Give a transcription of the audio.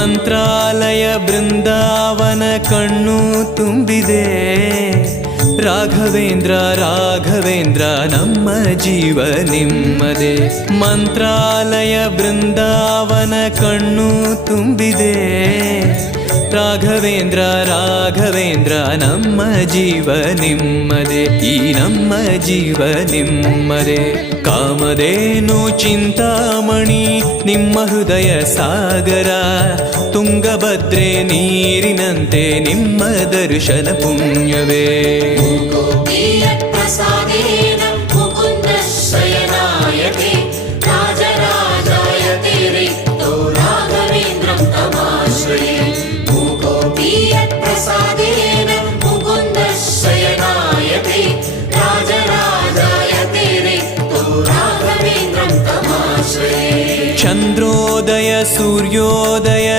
ಮಂತ್ರಾಲಯ ಬೃಂದಾವನ ಕಣ್ಣು ತುಂಬಿದೆ. ರಾಘವೇಂದ್ರ ರಾಘವೇಂದ್ರ ನಮ್ಮ ಜೀವ ನಿಮ್ಮದೇ. ಮಂತ್ರಾಲಯ ಬೃಂದಾವನ ಕಣ್ಣು ತುಂಬಿದೆ. ರಾಘವೇಂದ್ರ ರಾಘವೇಂದ್ರ ನಮ್ಮ ಜೀವ ನಿಮ್ಮದೇ. ಈ ನಮ್ಮ ಜೀವ ನಿಮ್ಮದೇ. ಕಾಮಧೇನು ಚಿಂತಾಮಣಿ ನಿಮ್ಮ ಹೃದಯ ಸಾಗರ. ತುಂಗಭದ್ರೆ ನೀರಿನಂತೆ ನಿಮ್ಮ ದರ್ಶನ ಪುಣ್ಯವೇ. ಚಂದ್ರೋದಯ ಸೂರ್ಯೋದಯ